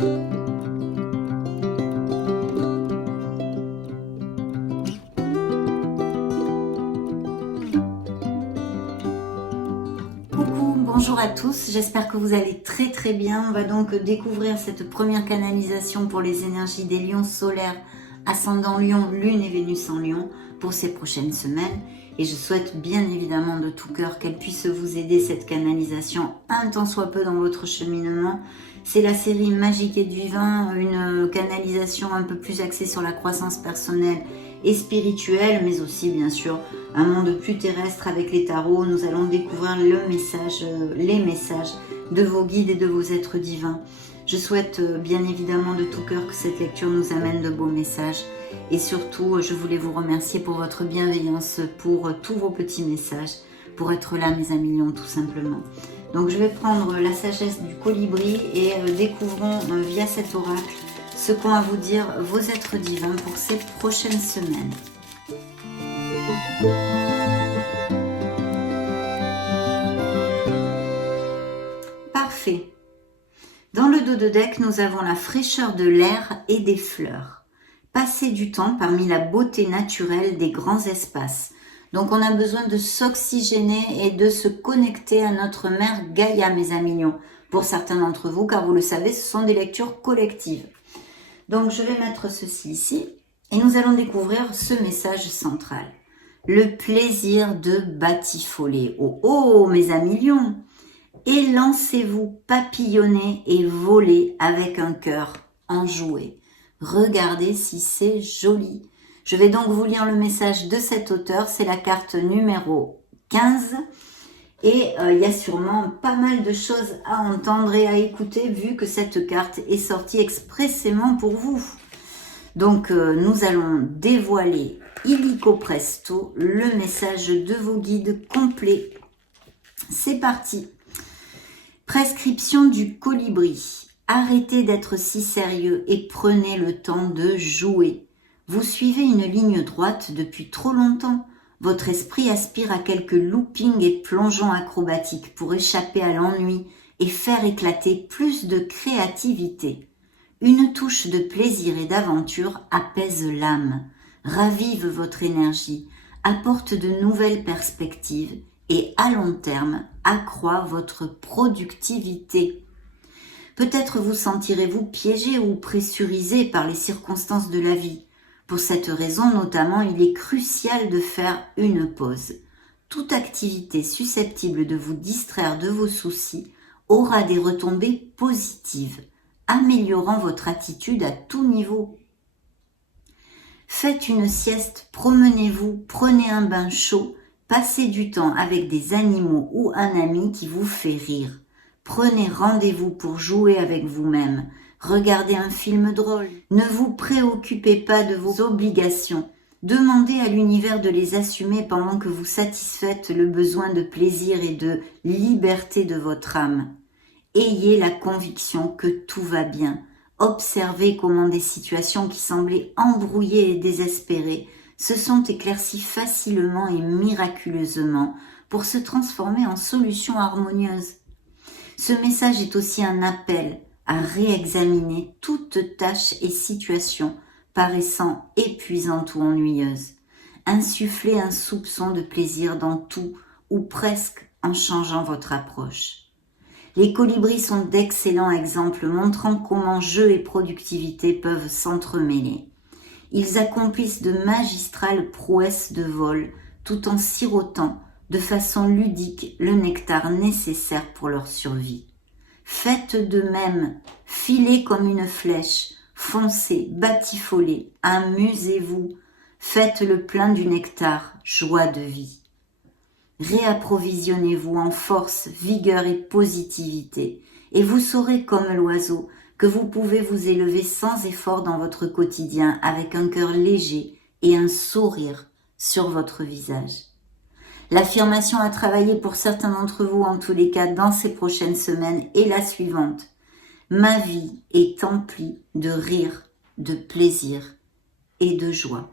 Coucou, bonjour à tous, j'espère que vous allez très bien. On va donc découvrir cette première canalisation pour les énergies des lions solaires, ascendant lion, lune et Vénus en lion pour ces prochaines semaines. Et je souhaite bien évidemment de tout cœur qu'elle puisse vous aider, cette canalisation, un tant soit peu dans votre cheminement. C'est la série Magique et Divin, une canalisation un peu plus axée sur la croissance personnelle et spirituelle, mais aussi bien sûr un monde plus terrestre avec les tarots. Nous allons découvrir les messages de vos guides et de vos êtres divins. Je souhaite bien évidemment de tout cœur que cette lecture nous amène de beaux messages. Et surtout, je voulais vous remercier pour votre bienveillance, pour tous vos petits messages, pour être là, mes amis lions, tout simplement. Donc je vais prendre la sagesse du colibri et découvrons via cet oracle ce qu'ont à vous dire vos êtres divins pour ces prochaines semaines. Parfait. Dans le dos de deck, nous avons la fraîcheur de l'air et des fleurs. Passer du temps parmi la beauté naturelle des grands espaces. Donc on a besoin de s'oxygéner et de se connecter à notre mère Gaïa, mes amis lions. Pour certains d'entre vous, car vous le savez, ce sont des lectures collectives. Donc je vais mettre ceci ici et nous allons découvrir ce message central. Le plaisir de batifoler. Oh mes amis lions! Élancez-vous, papillonnez et volez avec un cœur enjoué. Regardez si c'est joli. Je vais donc vous lire le message de cet auteur, c'est la carte numéro 15. Et il y a sûrement pas mal de choses à entendre et à écouter vu que cette carte est sortie expressément pour vous. Donc nous allons dévoiler illico presto le message de vos guides complet. C'est parti. Prescription du colibri. Arrêtez d'être si sérieux et prenez le temps de jouer. Vous suivez une ligne droite depuis trop longtemps. Votre esprit aspire à quelques loopings et plongeons acrobatiques pour échapper à l'ennui et faire éclater plus de créativité. Une touche de plaisir et d'aventure apaise l'âme, ravive votre énergie, apporte de nouvelles perspectives et à long terme accroît votre productivité. Peut-être vous sentirez-vous piégé ou pressurisé par les circonstances de la vie. Pour cette raison notamment, il est crucial de faire une pause. Toute activité susceptible de vous distraire de vos soucis aura des retombées positives, améliorant votre attitude à tout niveau. Faites une sieste, promenez-vous, prenez un bain chaud, passez du temps avec des animaux ou un ami qui vous fait rire. Prenez rendez-vous pour jouer avec vous-même. Regardez un film drôle. Ne vous préoccupez pas de vos obligations. Demandez à l'univers de les assumer pendant que vous satisfaites le besoin de plaisir et de liberté de votre âme. Ayez la conviction que tout va bien. Observez comment des situations qui semblaient embrouillées et désespérées se sont éclaircies facilement et miraculeusement pour se transformer en solutions harmonieuses. Ce message est aussi un appel à réexaminer toute tâche et situation paraissant épuisante ou ennuyeuse. Insufflez un soupçon de plaisir dans tout ou presque en changeant votre approche. Les colibris sont d'excellents exemples montrant comment jeu et productivité peuvent s'entremêler. Ils accomplissent de magistrales prouesses de vol tout en sirotant de façon ludique le nectar nécessaire pour leur survie. Faites de même, filez comme une flèche, foncez, batifolez, amusez-vous, faites le plein du nectar, joie de vie. Réapprovisionnez-vous en force, vigueur et positivité, et vous saurez comme l'oiseau que vous pouvez vous élever sans effort dans votre quotidien avec un cœur léger et un sourire sur votre visage. L'affirmation à travailler pour certains d'entre vous, en tous les cas, dans ces prochaines semaines est la suivante. Ma vie est emplie de rire, de plaisir et de joie.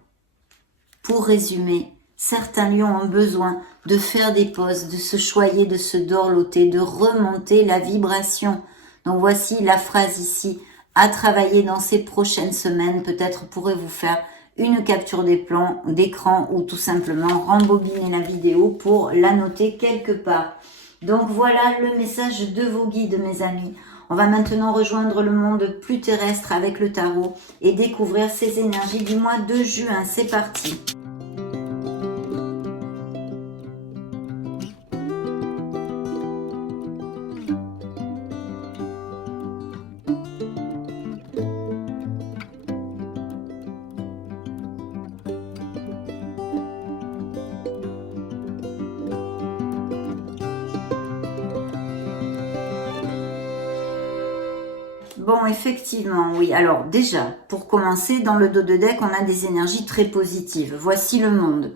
Pour résumer, certains lions ont besoin de faire des pauses, de se choyer, de se dorloter, de remonter la vibration. Donc voici la phrase ici, à travailler dans ces prochaines semaines, peut-être pourrez vous faire une capture d'écran ou tout simplement rembobiner la vidéo pour la noter quelque part. Donc voilà le message de vos guides, mes amis. On va maintenant rejoindre le monde plus terrestre avec le tarot et découvrir ces énergies du mois de juin. C'est parti. Bon, effectivement, oui. Alors déjà, pour commencer, dans le dos de deck, on a des énergies très positives. Voici le monde.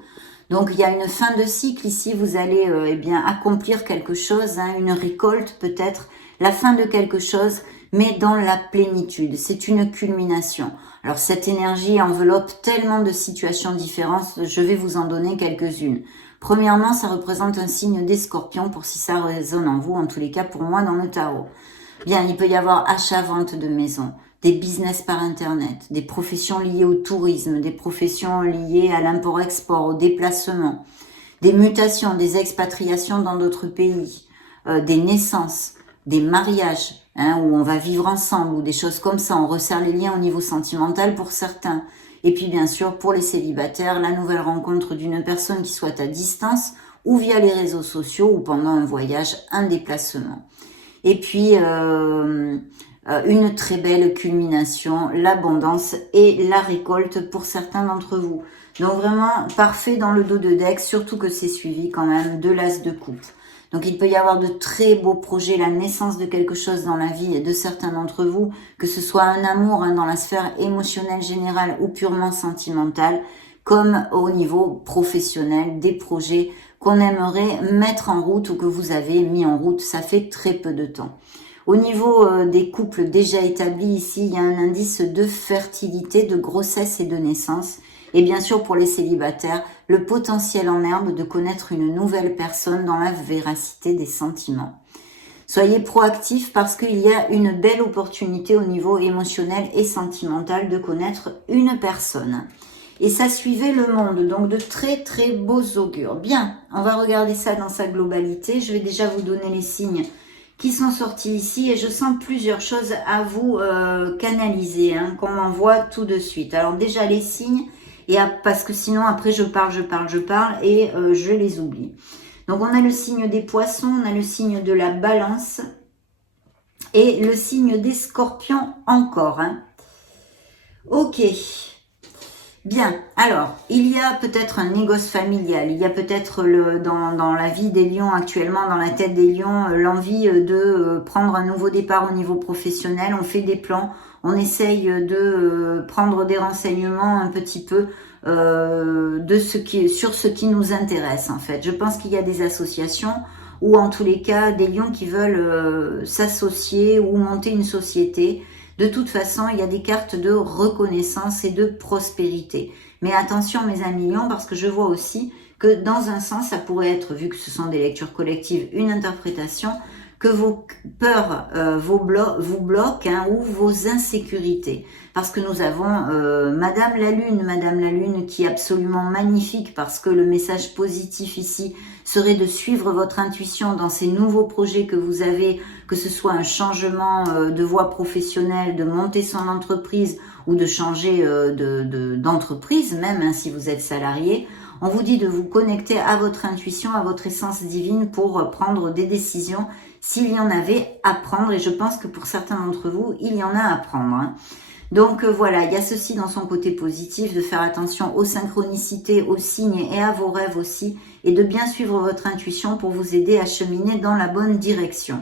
Donc, il y a une fin de cycle ici. Vous allez eh bien accomplir quelque chose, hein, une récolte peut-être, la fin de quelque chose, mais dans la plénitude. C'est une culmination. Alors, cette énergie enveloppe tellement de situations différentes. Je vais vous en donner quelques-unes. Premièrement, ça représente un signe des scorpions, pour si ça résonne en vous, en tous les cas pour moi dans le tarot. Bien, il peut y avoir achat-vente de maisons, des business par Internet, des professions liées au tourisme, des professions liées à l'import-export, au déplacement, des mutations, des expatriations dans d'autres pays, des naissances, des mariages, hein, où on va vivre ensemble, ou des choses comme ça. On resserre les liens au niveau sentimental pour certains. Et puis, bien sûr, pour les célibataires, la nouvelle rencontre d'une personne qui soit à distance, ou via les réseaux sociaux, ou pendant un voyage, un déplacement. Et puis, une très belle culmination, l'abondance et la récolte pour certains d'entre vous. Donc vraiment, parfait dans le dos de deck, surtout que c'est suivi quand même de l'as de coupe. Donc il peut y avoir de très beaux projets, la naissance de quelque chose dans la vie de certains d'entre vous, que ce soit un amour hein, dans la sphère émotionnelle générale ou purement sentimentale, comme au niveau professionnel, des projets qu'on aimerait mettre en route ou que vous avez mis en route, ça fait très peu de temps. Au niveau des couples déjà établis ici, il y a un indice de fertilité, de grossesse et de naissance. Et bien sûr pour les célibataires, le potentiel en herbe de connaître une nouvelle personne dans la véracité des sentiments. Soyez proactifs parce qu'il y a une belle opportunité au niveau émotionnel et sentimental de connaître une personne. Et ça suivait le monde, donc de très très beaux augures. Bien, on va regarder ça dans sa globalité. Je vais déjà vous donner les signes qui sont sortis ici et je sens plusieurs choses à vous canaliser, hein, qu'on m'envoie tout de suite. Alors déjà les signes, parce que sinon après je parle et je les oublie. Donc on a le signe des poissons, on a le signe de la balance et le signe des scorpions encore. Hein. Ok. Bien, alors, il y a peut-être un négoce familial, il y a peut-être dans la vie des lions actuellement, dans la tête des lions, l'envie de prendre un nouveau départ au niveau professionnel. On fait des plans, on essaye de prendre des renseignements un petit peu sur ce qui nous intéresse en fait. Je pense qu'il y a des associations ou en tous les cas des lions qui veulent s'associer ou monter une société. De toute façon, il y a des cartes de reconnaissance et de prospérité. Mais attention mes amis lions, parce que je vois aussi que dans un sens, ça pourrait être, vu que ce sont des lectures collectives, une interprétation, que vos peurs vous bloquent hein, ou vos insécurités. Parce que nous avons Madame la Lune qui est absolument magnifique parce que le message positif ici serait de suivre votre intuition dans ces nouveaux projets que vous avez, que ce soit un changement de voie professionnelle, de monter son entreprise ou de changer d'entreprise même hein, si vous êtes salarié. On vous dit de vous connecter à votre intuition, à votre essence divine pour prendre des décisions s'il y en avait à prendre. Et je pense que pour certains d'entre vous, il y en a à prendre. Hein. Donc voilà, il y a ceci dans son côté positif, de faire attention aux synchronicités, aux signes et à vos rêves aussi, et de bien suivre votre intuition pour vous aider à cheminer dans la bonne direction.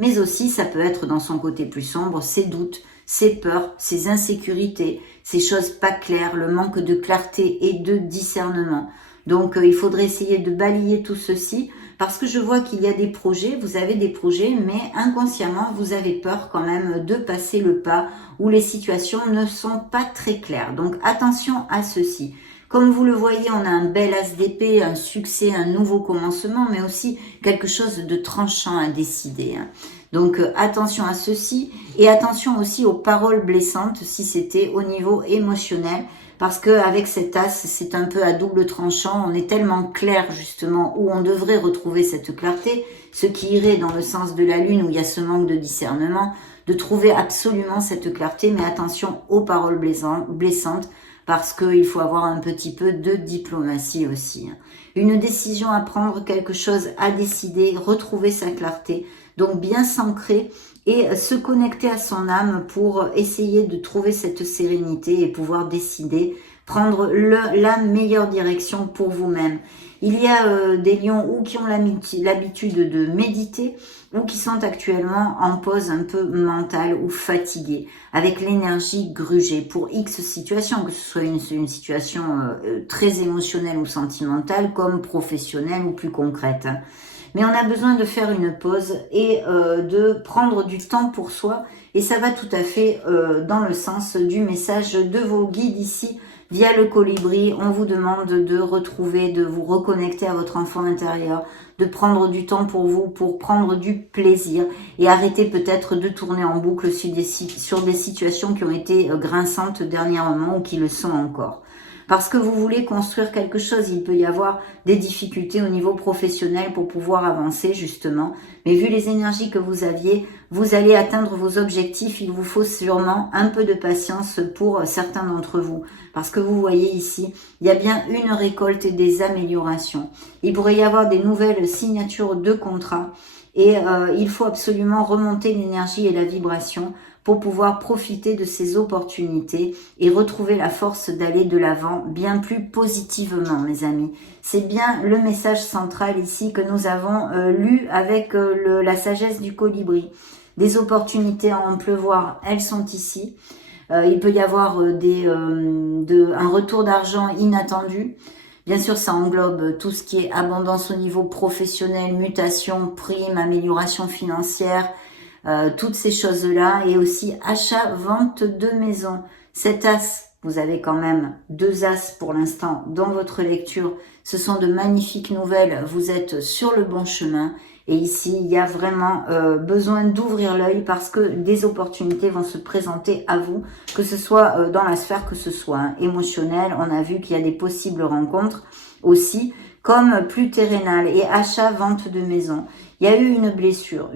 Mais aussi, ça peut être dans son côté plus sombre, ses doutes, ses peurs, ses insécurités, ces choses pas claires, le manque de clarté et de discernement. Donc il faudrait essayer de balayer tout ceci, parce que je vois qu'il y a des projets, vous avez des projets, mais inconsciemment, vous avez peur quand même de passer le pas où les situations ne sont pas très claires. Donc attention à ceci. Comme vous le voyez, on a un bel as d'épée, un succès, un nouveau commencement, mais aussi quelque chose de tranchant à décider. Hein. Donc attention à ceci et attention aussi aux paroles blessantes si c'était au niveau émotionnel. Parce qu'avec cet as, c'est un peu à double tranchant. On est tellement clair justement où on devrait retrouver cette clarté, ce qui irait dans le sens de la lune où il y a ce manque de discernement, de trouver absolument cette clarté. Mais attention aux paroles blessantes parce qu'il faut avoir un petit peu de diplomatie aussi. Une décision à prendre, quelque chose à décider, retrouver sa clarté. Donc bien s'ancrer et se connecter à son âme pour essayer de trouver cette sérénité et pouvoir décider, prendre la meilleure direction pour vous-même. Il y a des lions ou qui ont l'habitude de méditer ou qui sont actuellement en pause un peu mentale ou fatigués, avec l'énergie grugée pour X situation, que ce soit une situation très émotionnelle ou sentimentale, comme professionnelle ou plus concrète. Mais on a besoin de faire une pause et de prendre du temps pour soi. Et ça va tout à fait dans le sens du message de vos guides ici. Via le colibri, on vous demande de retrouver, de vous reconnecter à votre enfant intérieur, de prendre du temps pour vous, pour prendre du plaisir et arrêter peut-être de tourner en boucle sur des situations qui ont été grinçantes dernièrement ou qui le sont encore. Parce que vous voulez construire quelque chose, il peut y avoir des difficultés au niveau professionnel pour pouvoir avancer justement. Mais vu les énergies que vous aviez, vous allez atteindre vos objectifs. Il vous faut sûrement un peu de patience pour certains d'entre vous. Parce que vous voyez ici, il y a bien une récolte et des améliorations. Il pourrait y avoir des nouvelles signatures de contrats. Et il faut absolument remonter l'énergie et la vibration pour pouvoir profiter de ces opportunités et retrouver la force d'aller de l'avant bien plus positivement, mes amis. C'est bien le message central ici que nous avons lu avec la sagesse du colibri. Des opportunités à en pleuvoir, elles sont ici. Il peut y avoir un retour d'argent inattendu. Bien sûr, ça englobe tout ce qui est abondance au niveau professionnel, mutation, prime, amélioration financière, toutes ces choses-là, et aussi achat, vente de maison. Cet as, vous avez quand même 2 as pour l'instant dans votre lecture. Ce sont de magnifiques nouvelles, vous êtes sur le bon chemin. Et ici, il y a vraiment besoin d'ouvrir l'œil parce que des opportunités vont se présenter à vous, que ce soit dans la sphère, que ce soit émotionnelle. On a vu qu'il y a des possibles rencontres aussi, comme plus terrénales et achat, vente de maison. Il y a eu une blessure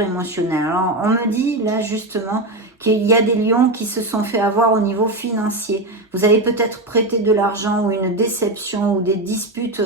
émotionnelle. Alors, on me dit là justement qu'il y a des lions qui se sont fait avoir au niveau financier. Vous avez peut-être prêté de l'argent ou une déception ou des disputes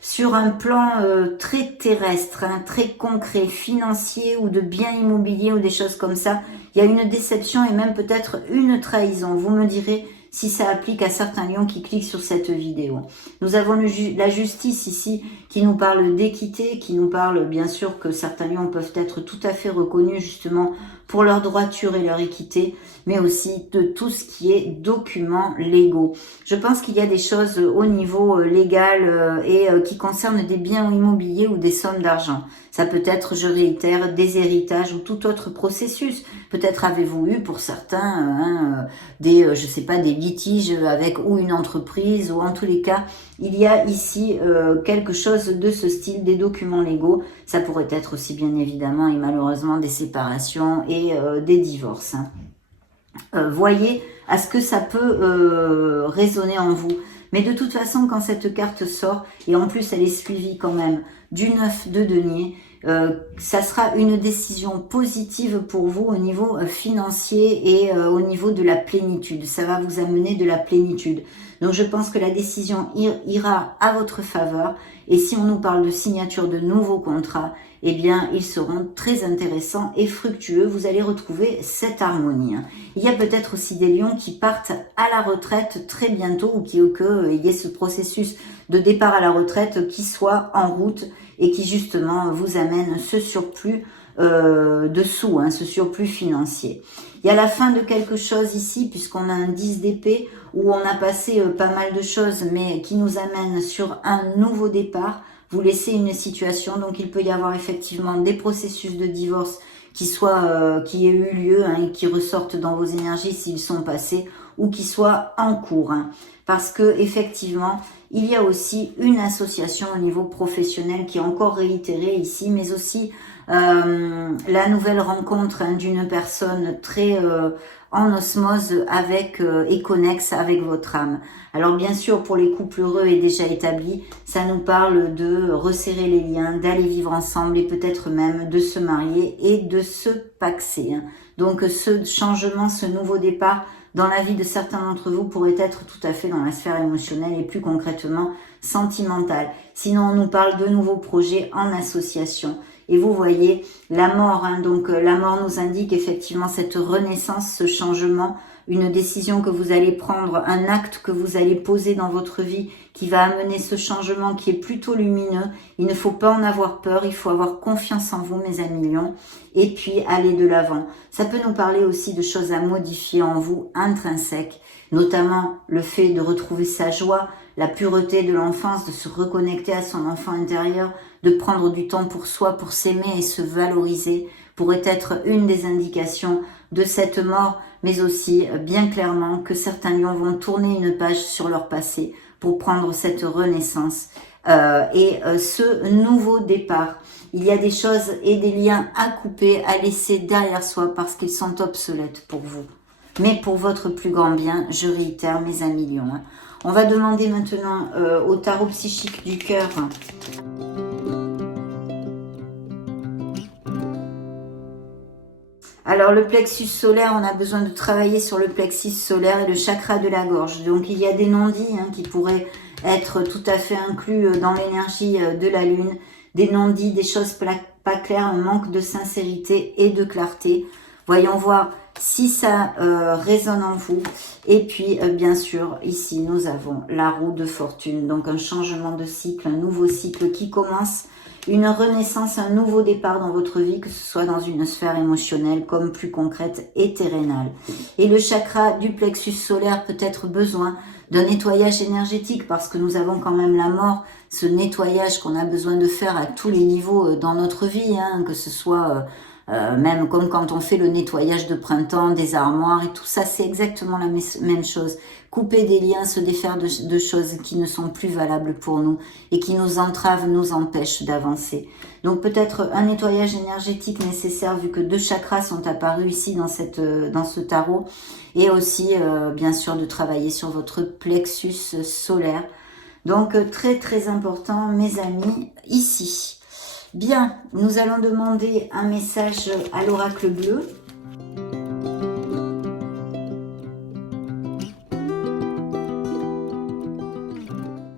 sur un plan très terrestre, très concret, financier ou de biens immobiliers ou des choses comme ça. Il y a une déception et même peut-être une trahison. Vous me direz si ça applique à certains lions qui cliquent sur cette vidéo. Nous avons la justice ici qui nous parle d'équité, qui nous parle bien sûr que certains lions peuvent être tout à fait reconnus justement pour leur droiture et leur équité, mais aussi de tout ce qui est documents légaux. Je pense qu'il y a des choses au niveau légal et qui concernent des biens immobiliers ou des sommes d'argent. Ça peut être, je réitère, des héritages ou tout autre processus. Peut-être avez-vous eu pour certains je sais pas, des litiges avec ou une entreprise, ou en tous les cas, il y a ici quelque chose de ce style, des documents légaux. Ça pourrait être aussi bien évidemment et malheureusement des séparations et des divorces. Voyez à ce que ça peut résonner en vous. Mais de toute façon, quand cette carte sort, et en plus elle est suivie quand même du 9 de denier, ça sera une décision positive pour vous au niveau financier et au niveau de la plénitude. Ça va vous amener de la plénitude. Donc je pense que la décision ira à votre faveur. Et si on nous parle de signature de nouveaux contrats, eh bien ils seront très intéressants et fructueux. Vous allez retrouver cette harmonie. Il y a peut-être aussi des lions qui partent à la retraite très bientôt, ou qu'il y ait ce processus de départ à la retraite qui soit en route et qui justement vous amène ce surplus de sous, ce surplus financier. Il y a la fin de quelque chose ici, puisqu'on a un 10 d'épée où on a passé pas mal de choses, mais qui nous amène sur un nouveau départ. Vous laissez une situation, donc il peut y avoir effectivement des processus de divorce qui aient eu lieu et qui ressortent dans vos énergies s'ils sont passés, ou qui soit en cours, hein, parce que effectivement, il y a aussi une association au niveau professionnel qui est encore réitérée ici, mais aussi la nouvelle rencontre, hein, d'une personne très en osmose avec et connexe avec votre âme. Alors bien sûr, pour les couples heureux et déjà établis, ça nous parle de resserrer les liens, d'aller vivre ensemble et peut-être même de se marier et de se paxer, hein. Donc ce changement, ce nouveau départ dans la vie de certains d'entre vous pourrait être tout à fait dans la sphère émotionnelle et plus concrètement sentimentale. Sinon, on nous parle de nouveaux projets en association. Et vous voyez la mort, hein, donc la mort nous indique effectivement cette renaissance, ce changement, une décision que vous allez prendre, un acte que vous allez poser dans votre vie qui va amener ce changement qui est plutôt lumineux. Il ne faut pas en avoir peur, il faut avoir confiance en vous, mes amis lions, et puis aller de l'avant. Ça peut nous parler aussi de choses à modifier en vous, intrinsèques, notamment le fait de retrouver sa joie, la pureté de l'enfance, de se reconnecter à son enfant intérieur, de prendre du temps pour soi, pour s'aimer et se valoriser, pourrait être une des indications de cette mort, mais aussi bien clairement que certains lions vont tourner une page sur leur passé pour prendre cette renaissance et ce nouveau départ. Il y a des choses et des liens à couper, à laisser derrière soi parce qu'ils sont obsolètes pour vous. Mais pour votre plus grand bien, je réitère, mes amis lions. On va demander maintenant au tarot psychique du cœur. Alors le plexus solaire, on a besoin de travailler sur le plexus solaire et le chakra de la gorge. Donc il y a des non-dits, hein, qui pourraient être tout à fait inclus dans l'énergie de la lune. Des non-dits, des choses pas claires, un manque de sincérité et de clarté. Voyons voir si ça résonne en vous. Et puis bien sûr, ici nous avons la roue de fortune. Donc un changement de cycle, un nouveau cycle qui commence. Une renaissance, un nouveau départ dans votre vie, que ce soit dans une sphère émotionnelle comme plus concrète et terrénale. Et le chakra du plexus solaire peut être besoin d'un nettoyage énergétique parce que nous avons quand même la mort, ce nettoyage qu'on a besoin de faire à tous les niveaux dans notre vie, hein, que ce soit même comme quand on fait le nettoyage de printemps, des armoires et tout ça, c'est exactement la même chose. Couper des liens, se défaire de choses qui ne sont plus valables pour nous et qui nous entravent, nous empêchent d'avancer. Donc peut-être un nettoyage énergétique nécessaire vu que 2 chakras sont apparus ici dans ce tarot. Et aussi, bien sûr, de travailler sur votre plexus solaire. Donc très très important, mes amis, ici. Bien, nous allons demander un message à l'oracle bleu.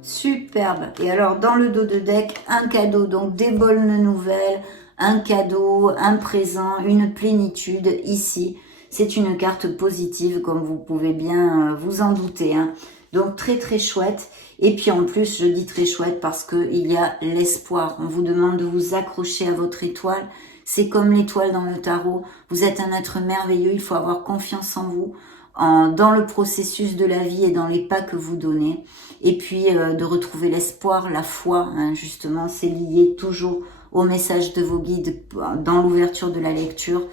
Superbe. Et alors, dans le dos de deck, un cadeau, donc des bonnes nouvelles, un cadeau, un présent, une plénitude ici. C'est une carte positive, comme vous pouvez bien vous en douter, hein. Donc, très très chouette. Et puis en plus, je dis très chouette parce qu'il y a l'espoir. On vous demande de vous accrocher à votre étoile. C'est comme l'étoile dans le tarot. Vous êtes un être merveilleux. Il faut avoir confiance en vous, dans le processus de la vie et dans les pas que vous donnez. Et puis de retrouver l'espoir, la foi, hein, justement, c'est lié toujours au message de vos guides dans l'ouverture de la lecture.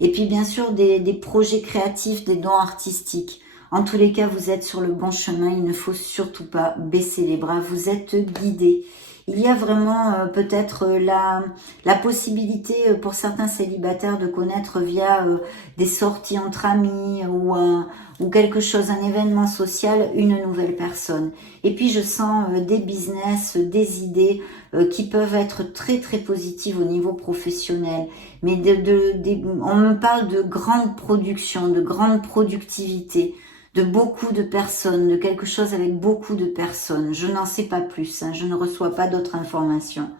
Et puis bien sûr des projets créatifs, des dons artistiques. En tous les cas, vous êtes sur le bon chemin. Il ne faut surtout pas baisser les bras. Vous êtes guidés. Il y a vraiment peut-être la possibilité pour certains célibataires de connaître via des sorties entre amis ou quelque chose, un événement social, une nouvelle personne. Et puis je sens des business, des idées qui peuvent être très très positives au niveau professionnel. Mais on me parle de grande production, de grande productivité, de beaucoup de personnes, de quelque chose avec beaucoup de personnes. Je n'en sais pas plus, hein, je ne reçois pas d'autres informations.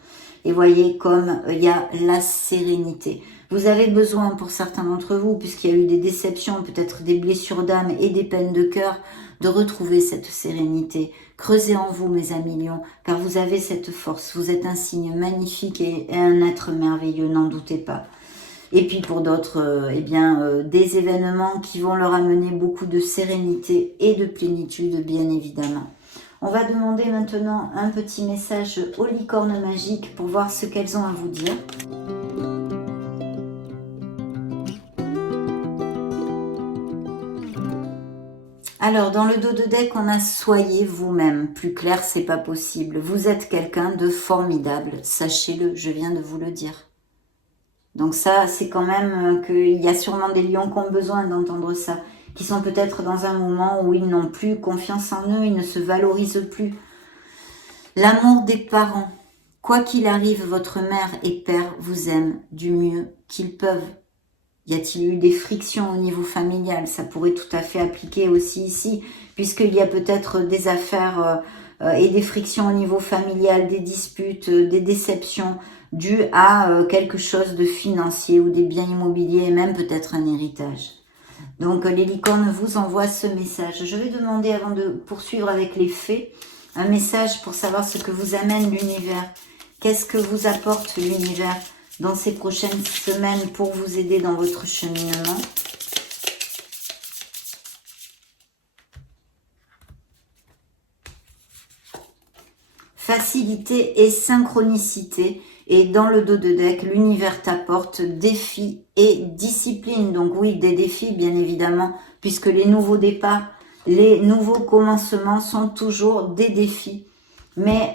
Et voyez comme il y a la sérénité. Vous avez besoin pour certains d'entre vous, puisqu'il y a eu des déceptions, peut-être des blessures d'âme et des peines de cœur, de retrouver cette sérénité. Creusez en vous, mes amis lions, car vous avez cette force. Vous êtes un signe magnifique et un être merveilleux, n'en doutez pas. Et puis pour d'autres, des événements qui vont leur amener beaucoup de sérénité et de plénitude, bien évidemment. On va demander maintenant un petit message aux licornes magiques pour voir ce qu'elles ont à vous dire. Alors, dans le dos de deck, on a soyez vous-même. Plus clair, c'est pas possible. Vous êtes quelqu'un de formidable. Sachez-le, je viens de vous le dire. Donc ça, c'est quand même qu'il y a sûrement des lions qui ont besoin d'entendre ça. Qui sont peut-être dans un moment où ils n'ont plus confiance en eux, ils ne se valorisent plus. L'amour des parents. Quoi qu'il arrive, votre mère et père vous aiment du mieux qu'ils peuvent. Y a-t-il eu des frictions au niveau familial? Ça pourrait tout à fait appliquer aussi ici, puisqu'il y a peut-être des affaires et des frictions au niveau familial, des disputes, des déceptions dues à quelque chose de financier ou des biens immobiliers et même peut-être un héritage. Donc les licornes vous envoient ce message. Je vais demander, avant de poursuivre avec les faits, un message pour savoir ce que vous amène l'univers. Qu'est-ce que vous apporte l'univers dans ces prochaines semaines pour vous aider dans votre cheminement? Facilité et synchronicité. Et dans le dos de deck, l'univers t'apporte défis et discipline. Donc oui, des défis, bien évidemment, puisque les nouveaux départs, les nouveaux commencements sont toujours des défis. Mais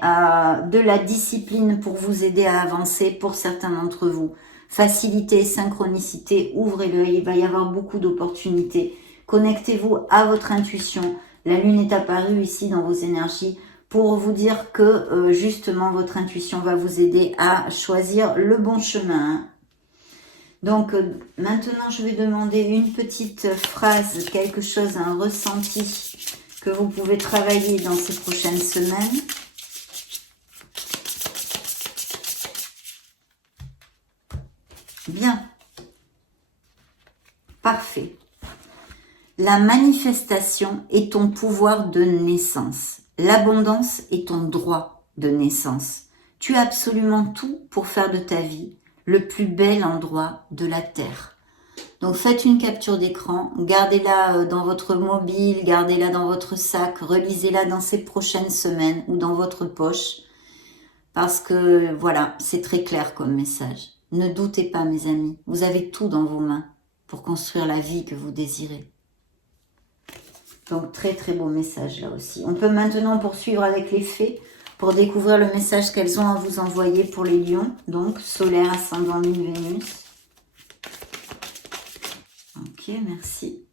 de la discipline pour vous aider à avancer pour certains d'entre vous. Facilité et synchronicité, ouvrez-le, il va y avoir beaucoup d'opportunités. Connectez-vous à votre intuition. La lune est apparue ici dans vos énergies pour vous dire que justement votre intuition va vous aider à choisir le bon chemin. Donc maintenant je vais demander une petite phrase, quelque chose, un ressenti que vous pouvez travailler dans ces prochaines semaines. Bien. Parfait. La manifestation est ton pouvoir de naissance. L'abondance est ton droit de naissance. Tu as absolument tout pour faire de ta vie le plus bel endroit de la Terre. Donc faites une capture d'écran, gardez-la dans votre mobile, gardez-la dans votre sac, relisez-la dans ces prochaines semaines ou dans votre poche. Parce que voilà, c'est très clair comme message. Ne doutez pas mes amis, vous avez tout dans vos mains pour construire la vie que vous désirez. Donc très très beau message là aussi. On peut maintenant poursuivre avec les fées pour découvrir le message qu'elles ont à vous envoyer pour les lions. Donc solaire, ascendant, lune, Vénus. Ok, merci.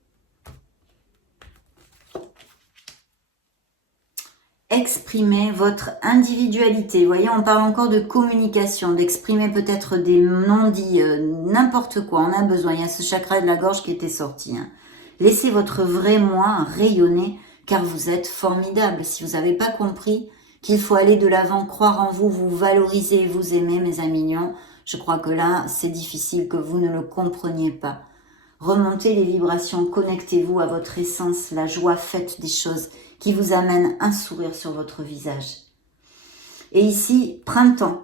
Exprimez votre individualité. Vous voyez, on parle encore de communication, d'exprimer peut-être des non-dits, n'importe quoi. On a besoin. Il y a ce chakra de la gorge qui était sorti. Hein. Laissez votre vrai moi rayonner, car vous êtes formidable. Si vous n'avez pas compris qu'il faut aller de l'avant, croire en vous, vous valoriser et vous aimer, mes amis lions, je crois que là, c'est difficile que vous ne le compreniez pas. Remontez les vibrations, connectez-vous à votre essence, la joie, faites des choses qui vous amènent un sourire sur votre visage. Et ici, printemps.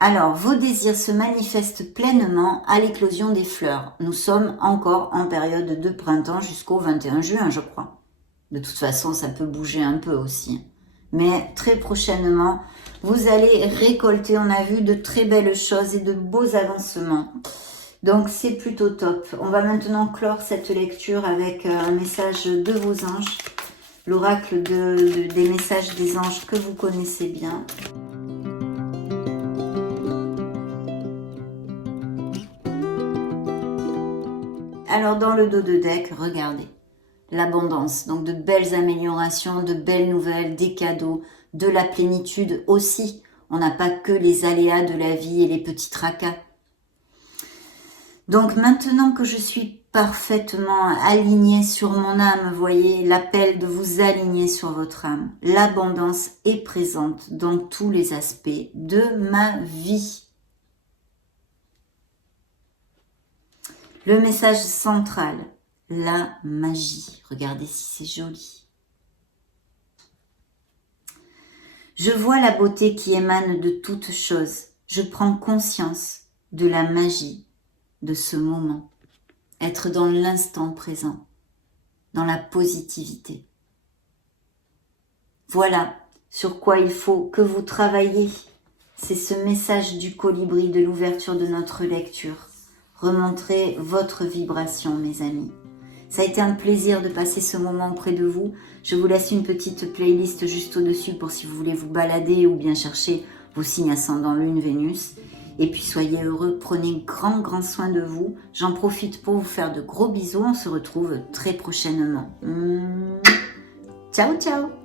Alors, vos désirs se manifestent pleinement à l'éclosion des fleurs. Nous sommes encore en période de printemps jusqu'au 21 juin, je crois. De toute façon, ça peut bouger un peu aussi. Mais très prochainement, vous allez récolter, on a vu, de très belles choses et de beaux avancements. Donc, c'est plutôt top. On va maintenant clore cette lecture avec un message de vos anges. L'oracle des messages des anges que vous connaissez bien. Alors, dans le dos de deck, regardez. L'abondance, donc de belles améliorations, de belles nouvelles, des cadeaux, de la plénitude aussi. On n'a pas que les aléas de la vie et les petits tracas. Donc maintenant que je suis parfaitement alignée sur mon âme, vous voyez l'appel de vous aligner sur votre âme. L'abondance est présente dans tous les aspects de ma vie. Le message central, la magie. Regardez si c'est joli. Je vois la beauté qui émane de toutes choses. Je prends conscience de la magie de ce moment. Être dans l'instant présent, dans la positivité. Voilà sur quoi il faut que vous travaillez. C'est ce message du colibri de l'ouverture de notre lecture. Remontrez votre vibration, mes amis. Ça a été un plaisir de passer ce moment auprès de vous. Je vous laisse une petite playlist juste au-dessus pour si vous voulez vous balader ou bien chercher vos signes ascendant Lune, Vénus. Et puis soyez heureux, prenez grand soin de vous. J'en profite pour vous faire de gros bisous. On se retrouve très prochainement. Ciao, ciao!